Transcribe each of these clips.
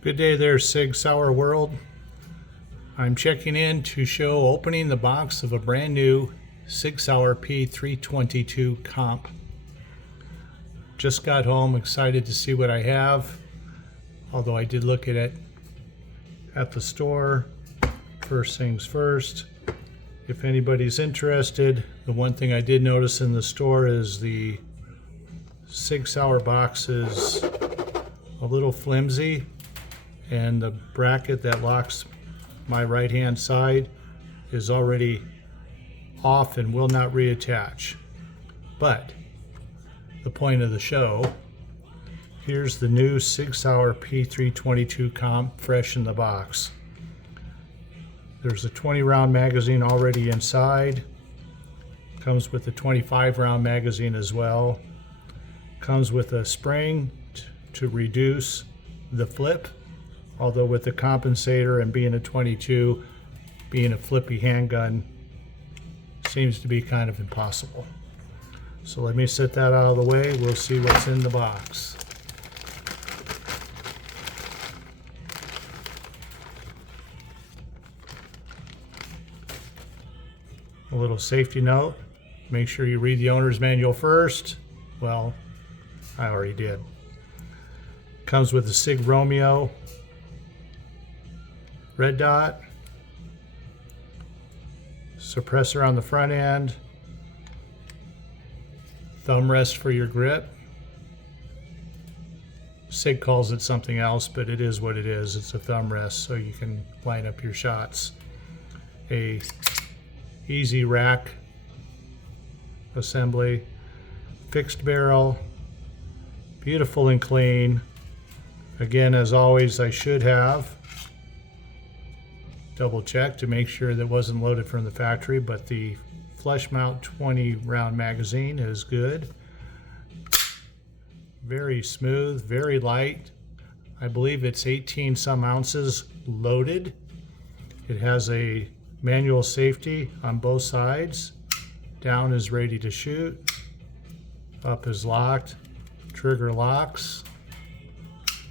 Good day there, Sig Sauer world. I'm checking in to show opening the box of a brand new Sig Sauer P322 comp. Just got home, excited to see what I have, although I did look at it at the store. First things first, if anybody's interested, the one thing I did notice in the store is the Sig Sauer box is a little flimsy, and the bracket that locks my right hand side is already off and will not reattach. But the point of the show, here's the new Sig Sauer P322 comp fresh in the box. There's a 20 round magazine already inside. Comes with a 25 round magazine as well. Comes with a spring to reduce the flip, although with the compensator and being a 22, being a flippy handgun seems to be kind of impossible. So let me set that out of the way. We'll see what's in the box. A little safety note, make sure you read the owner's manual first. Well, I already did. Comes with a Sig Romeo red dot, suppressor on the front end, thumb rest for your grip. Sig calls it something else, but it is what it is. It's a thumb rest so you can line up your shots. A easy rack assembly, fixed barrel, beautiful and clean. Again, as always, I should have double checked to make sure that wasn't loaded from the factory, but the flush mount 20 round magazine is good. Very smooth, very light. I believe it's 18 some ounces loaded. It has a manual safety on both sides. Down is ready to shoot. Up is locked. Trigger locks.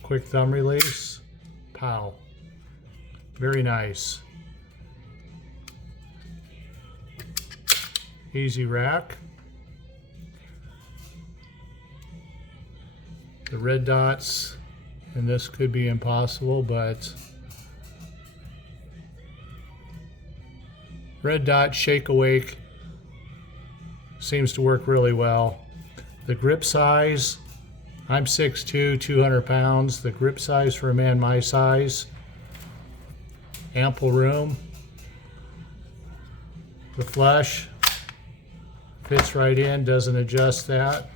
Quick thumb release. Pow. Very nice. Easy rack. The red dots, and this could be impossible, but red dot shake awake seems to work really well. The grip size, I'm 6'2", 200 pounds. The grip size for a man my size, ample room. The flush fits right in, doesn't adjust that.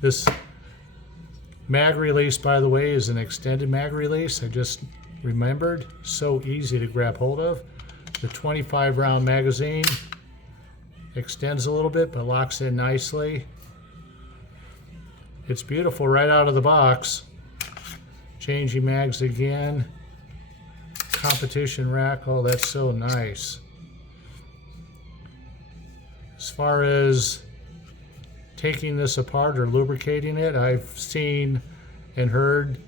This mag release, by the way, is an extended mag release. I just remembered, so easy to grab hold of. The 25 round magazine extends a little bit but locks in nicely. It's beautiful right out of the box. Changing mags again. Competition rack, oh, that's so nice. As far as taking this apart or lubricating it, I've seen and heard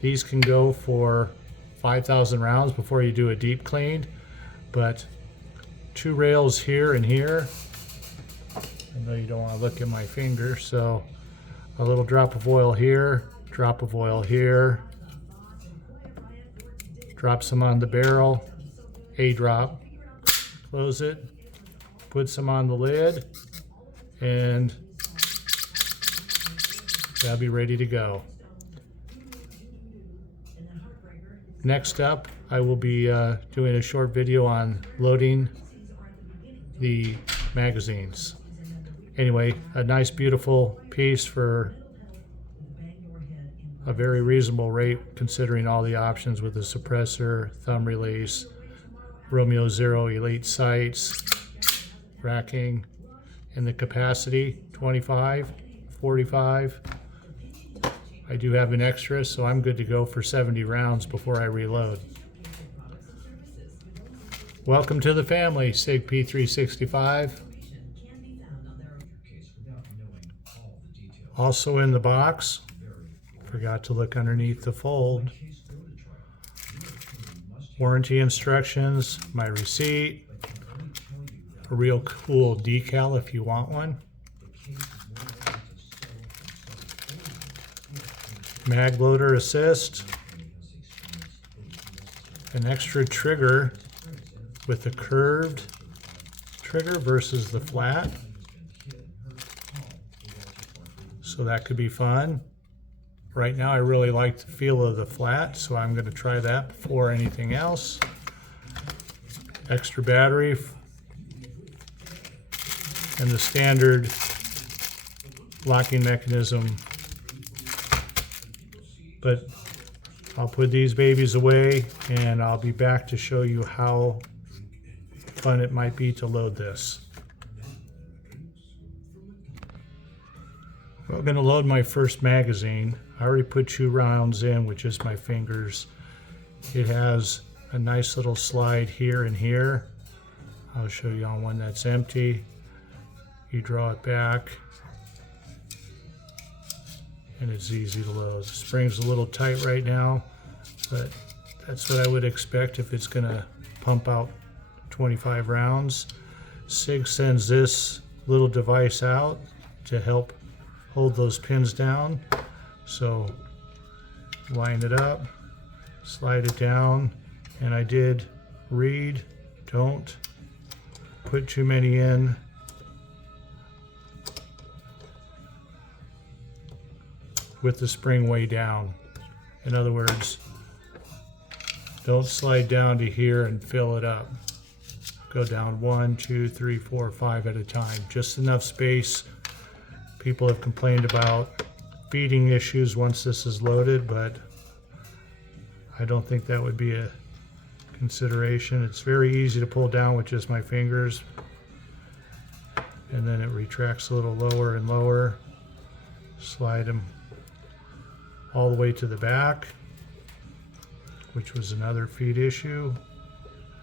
these can go for 5,000 rounds before you do a deep clean. But two rails here and here. I know you don't want to look at my finger, so a little drop of oil here, drop of oil here. Drop some on the barrel, a drop. Close it, put some on the lid, and that'll be ready to go. Next up, I will be doing a short video on loading the magazines. Anyway, a nice beautiful piece for a very reasonable rate considering all the options with the suppressor, thumb release, Romeo Zero Elite sights, racking, and the capacity 25, 45. I do have an extra, so I'm good to go for 70 rounds before I reload. Welcome to the family, Sig P325. Also in the box, Forgot to look underneath the fold. Warranty instructions, my receipt, a real cool decal if you want one. Mag loader assist, an extra trigger with a curved trigger versus the flat, so that could be fun. Right now I really like the feel of the flat, so I'm going to try that before anything else. Extra battery and the standard locking mechanism. But I'll put these babies away and I'll be back to show you how fun it might be to load this. I'm going to load my first magazine. I already put 2 rounds in with just my fingers. It has a nice little slide here and here. I'll show you on one that's empty. You draw it back and it's easy to load. The spring's a little tight right now, but that's what I would expect if it's going to pump out 25 rounds. Sig sends this little device out to help hold those pins down. So line it up, slide it down, and I did read, don't put too many in. With the spring way down. In other words, don't slide down to here and fill it up. Go down 1, 2, 3, 4, 5 at a time. Just enough space. People have complained about feeding issues once this is loaded, but I don't think that would be a consideration. It's very easy to pull down with just my fingers, and then it retracts a little lower and lower. Slide them all the way to the back, which was another feed issue,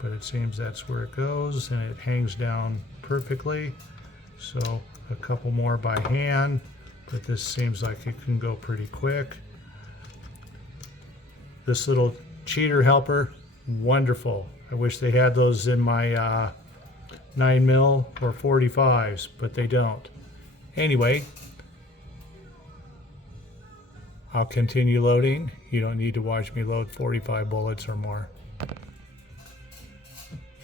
but it seems that's where it goes, and it hangs down perfectly. So a couple more by hand, but this seems like it can go pretty quick. This little cheater helper, wonderful. I wish they had those in my 9mm or 45s, but they don't. Anyway, I'll continue loading. You don't need to watch me load 45 bullets or more.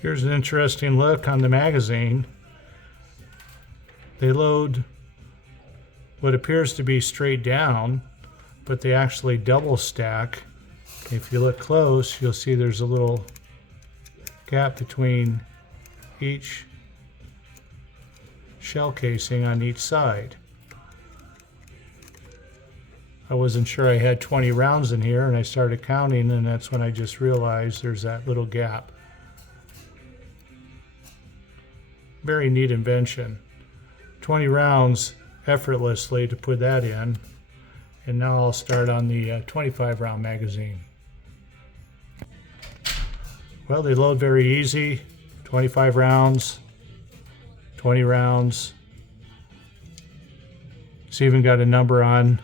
Here's an interesting look on the magazine. They load what appears to be straight down, but they actually double stack. If you look close, you'll see there's a little gap between each shell casing on each side. I wasn't sure I had 20 rounds in here, and I started counting, and that's when I just realized there's that little gap. Very neat invention. 20 rounds effortlessly to put that in, and now I'll start on the 25 round magazine. Well, they load very easy. 25 rounds, 20 rounds. It's even got a number on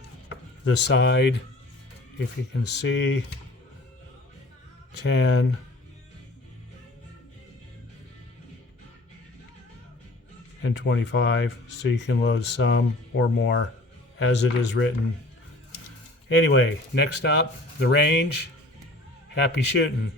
the side, if you can see. 10, and 25, so you can load some or more as it is written. Anyway, next stop, the range. Happy shooting.